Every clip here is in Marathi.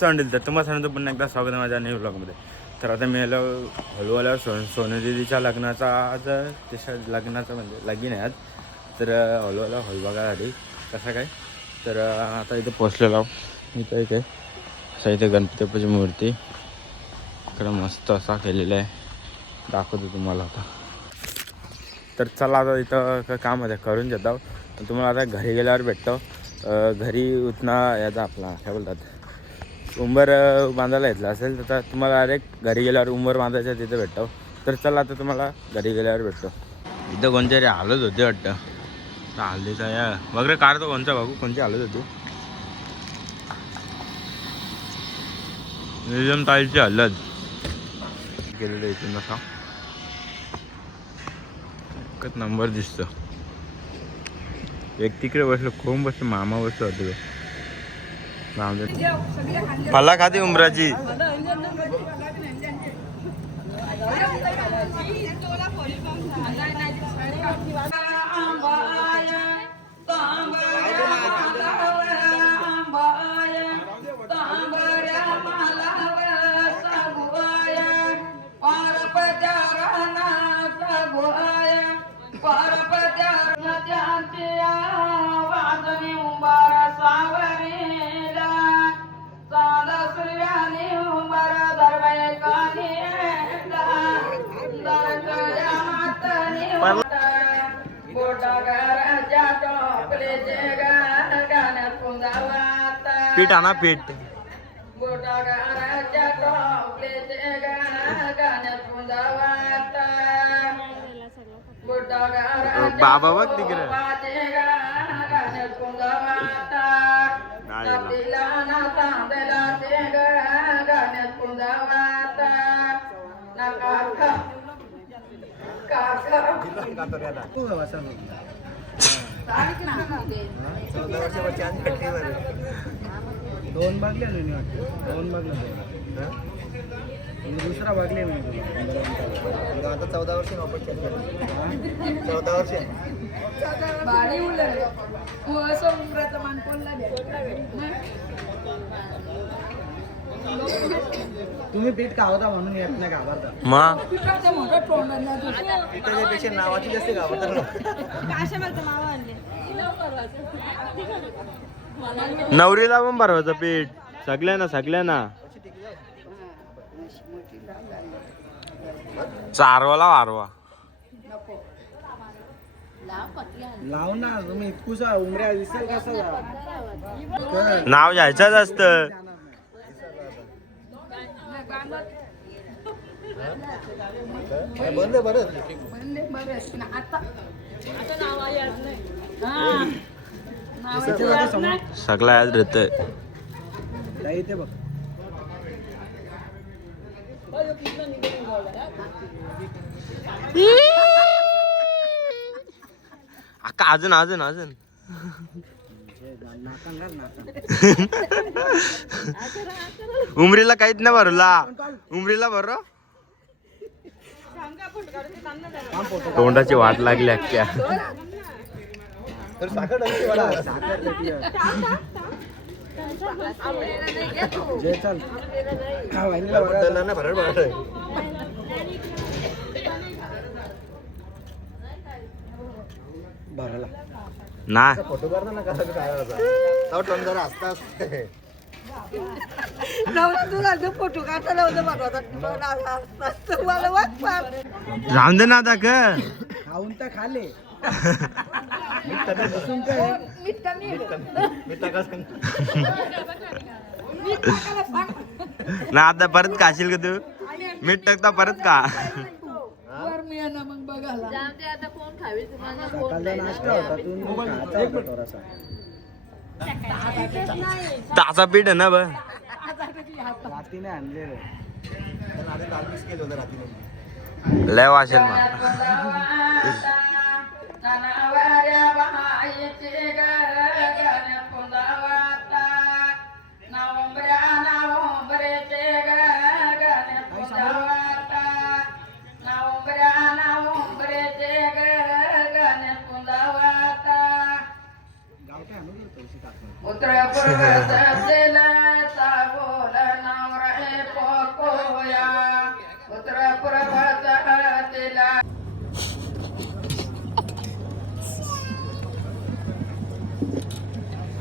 सांगेल तर तुम्हाला सांगतो पुन्हा एकदा स्वागत आहे माझ्या न्यू ब्लॉगमध्ये. तर आता मी आलो हळूहळू सोनू दीदीच्या लग्नाचा आज त्याच्या लग्नाचं म्हणजे लगीन आहे आज. तर हळूहळू हॉल बघायसाठी कसं काय. तर आता इथं पोचलेलो इथं इथे असा इथे गणपती बाप्पाची मूर्ती इकडं मस्त असा केलेला आहे, दाखवतो तुम्हाला आता. तर चला आता इथं काम आहे करून घेतो, तुम्हाला आता घरी गेल्यावर भेटतो. घरी उतना याचा आपला काय बोलतात उंबर बांधायला घेतला असेल तर तुम्हाला डायरेक्ट घरी गेल्यावर उंबर बांधायच्या तिथे भेटतो. तर चला आता तुम्हाला घरी गेल्यावर भेटतो. इथं कोणतरी हालत होते वाटतं, हल्लीचा या वगैरे कार तो कोणता बघू कोणती हालत होती. म्युझियम ताईची हलत गेलेलं इथून असा एकच नंबर दिसतो. एक तिकडे बसलो कोण बसलो मामा बसलो होतो फला खाती उमराची. पीठ आणा पीठ. बाबा बघ तिकडे दोन बागले दोन बागले दुसरा बागले आता 14 वर्ष वापर 14 वर्ष तुम्ही पीठ खावता म्हणून येत नाही घाबरता मग पिठाच्यापेक्षा नावाची जास्त घाबरता. नवरीला पण भरवायचं पीठ सगळ्यांना चारवाला वारवा लाव ना तुम्ही इतकुसा उमऱ्या दिसेल कसं नाव घ्यायचंच असतं. बंद बरं सगळं याद राहतंय. ते बघ अजून अजून अजून उमरीला काहीच नाही भरला. उमरीला भर तोंडाची वाट लागली अख्ख्या. तर साखर भरायला ना फोटो करता ना कसा जरा असता फोटो काढता राहून दे ना आता खाऊन तर खाले ना आता परत खाशील का तू मीठ टाकता परत का. ताचा पीठ आहे ना बघ रात्रीने आणले लय वाशेल मग.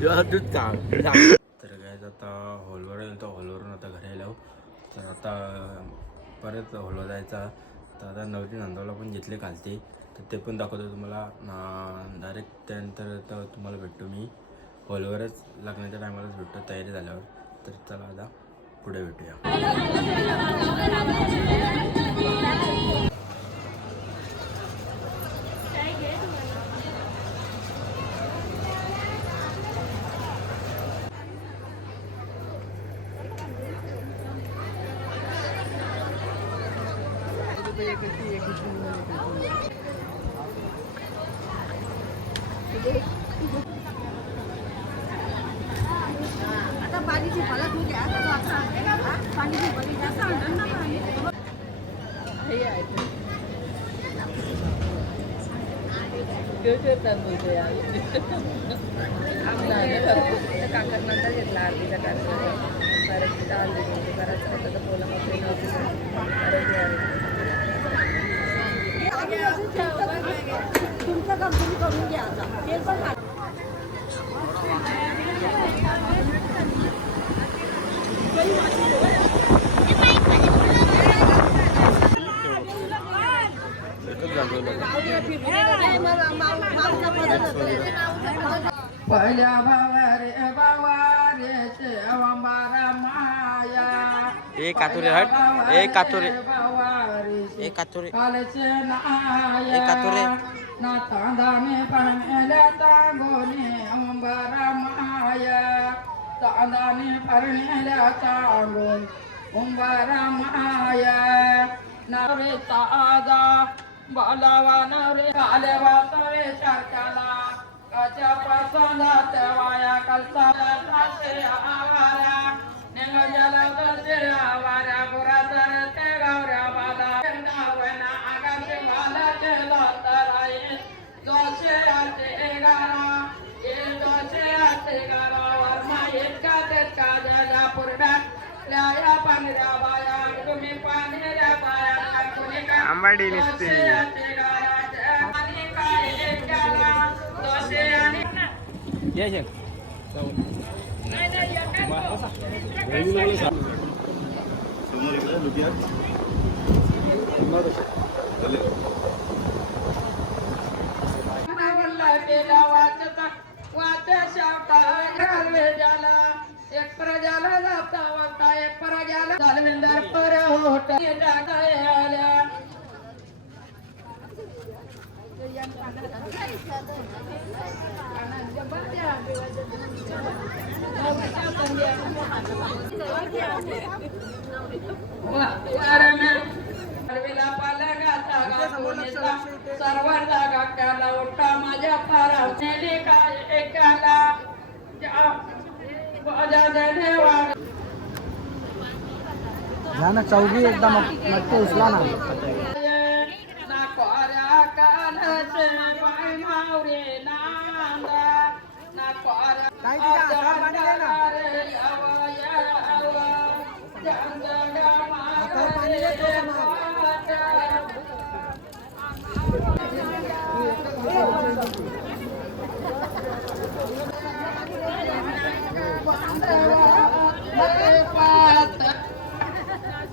तर काय आता हॉलवर येईल तर हॉलवरून आता घरी आलो. तर आता परत हॉलवर जायचा. तर आता नवरी नांदवला पण घेतले कालते, तर ते पण दाखवतो तुम्हाला. डायरेक्ट त्यानंतर तर तुम्हाला भेटतो मी हॉलवरच, लग्नाच्या टायमालाच भेटतो तयारी झाल्यावर. तर चला आता पुढे भेटूया. आता पाणीची फळं तू घ्या पाणीची फळी जास्त आणणार ना पाणी हे आहे बोलतो यार काकरनंतर घेतला आरतीचा कार्यक्रम परत तिथं आली बराच होता पोला मग तुमचं काम तुम्ही करून घ्या आता ते पण पहिल्या बावारे अंबारा माया ए कातुरे हट, ए कातुरे, ए कातुरे, कालचे नाया ना तांदाने पणल्या तांगोने अंबारा माया तांदाने परणल्या तांगोन अंबारा माया नवे ताजा बालावा नवरे आले वातरे चारकाला काच्या पासंदात वाया कलसा आवारा निघाला तसे आवारा पुरातर ते गावऱ्या बाला नावना आगाचे बालाचे लोतराई जोशे आते गारा ये जोशे आते गारा वर्मा इतका तेतका जगा पुरब्या ल्या पांढऱ्या बाया तुम्ही पांढऱ्या बाया कोणी का आंबाडी निसते एक प्रजाला जाता वागता एक प्रजाला झालविंदर पर होत आल्या सर्वार जागा त्याला उठा माझ्या पारा काय एकाला चौघी एकदम मस्त उचला ना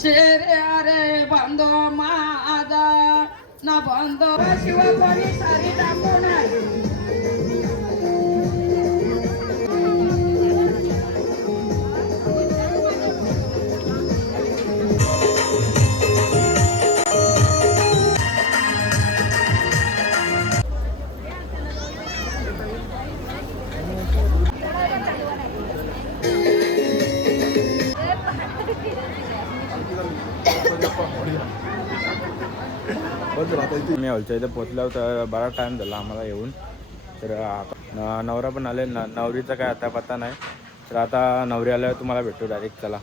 चेहरे अरे बांधो माझा ना बांधो शिवाय कोणी सारी टाकू नाही मी हॉलच्या इथे पोचलो तर बरा टाईम झाला आम्हाला येऊन. तर आता नवरा पण आले, नवरीचा काय आता पत्ता नाही. तर आता नवरी आल्यावर तुम्हाला भेटतो डायरेक्ट. चला.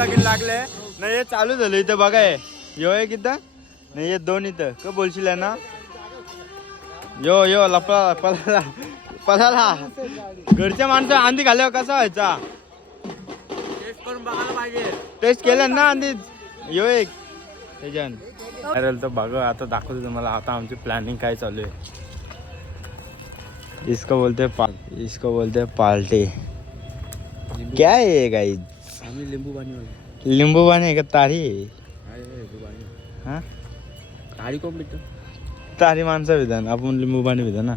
लागेल लागले नाही हे चालू झालं इथं बघा यो एक इथं नाही हे दोन इथं का बोलशील ना यो यो लपला पळाला पळाला घरच्या माणसं आंधी घाल्यावर कसा व्हायचा टेस्ट करून बघायला पाहिजे टेस्ट केलं ना आंधीच यो एक त्याच्यान अरे तर बघा आता दाखवतो तुम्हाला आता आमची प्लॅनिंग काय चालू आहे इसको बोलते पार्टी क्या है गाइस आम्ही लिंबू पाणी लिंबू पाणी आहे का तारी हा तारी कोण पितो तारी माणसं विधान आपण लिंबू पाणी विधान ना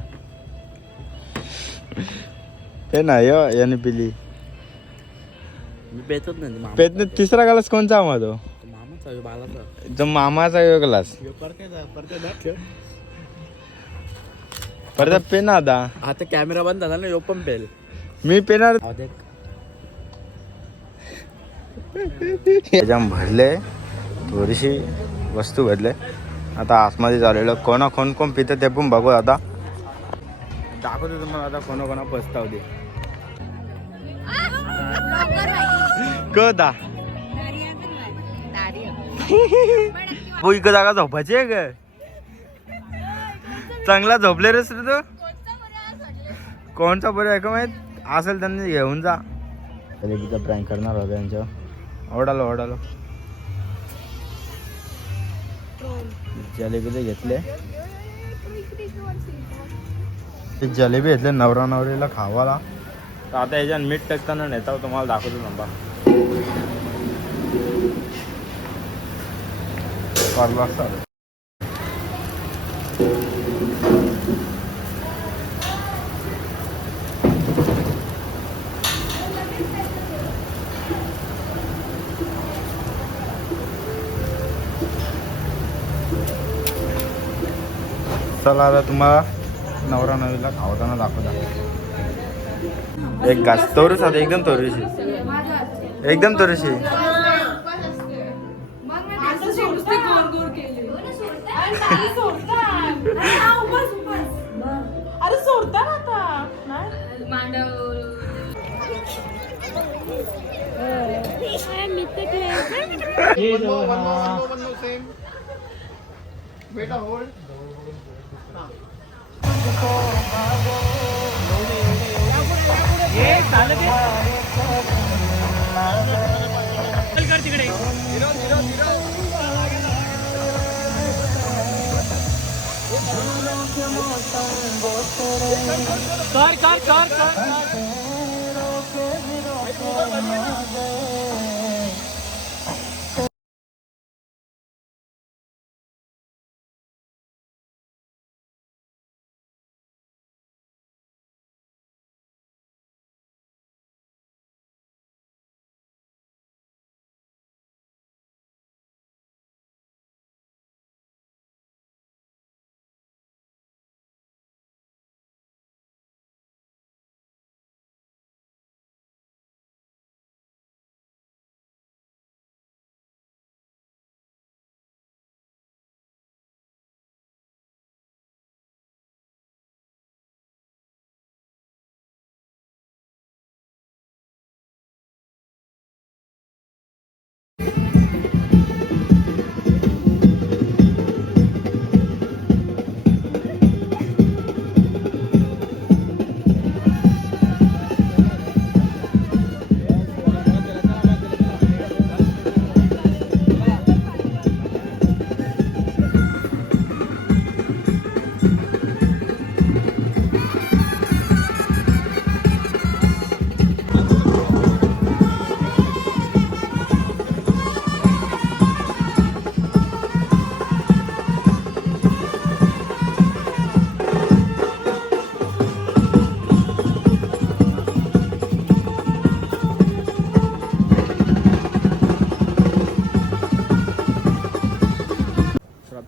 ते ना यो याने पिली मी पेतच नाही पेत तिसरा ग्लास कोणचा हवा तो मामाचा बालाचा जो मामाचा यो ग्लास परत पे ना आता आता कॅमेरा बंद झाला ना यो पण पेल मी पेणार त्याच्याम भरले थोडीशी वस्तू भरले आता आतमध्ये झालेलं कोण पितं ते पण बघू आता दाखवतो तुम्हाला आता कोणा पस्तावते कदा हो इकडं जागा झोपायची आहे ग चांगला झोपले रेस रे तू कोणचा बरं आहे का माहित असेल त्यांनी घेऊन जा जलेबीचा प्रँक करणार होता त्यांच्यावर ओढालो जलेबी घेतले जलेबी घेतले नवरा नवरीला खावाला तर आता याच्यात मीठ टाकताना नेता तुम्हाला दाखवतो नंबर करला असतात चला आता तुम्हाला नवरा नवीला खावताना दाखवता एक घास तोरूस आता एकदम तोरूशी अरे सोडता बेटा होल्ड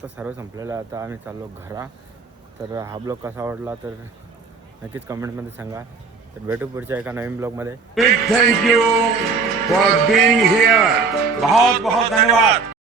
आता सर्व संपलेलं आहे. आता आम्ही चाललो घरा. तर हा ब्लॉग कसा आवडला तर नक्कीच कमेंटमध्ये सांगा. तर भेटू पुढच्या एका नवीन ब्लॉगमध्ये. Big thank you for being here. बहुत बहुत धन्यवाद.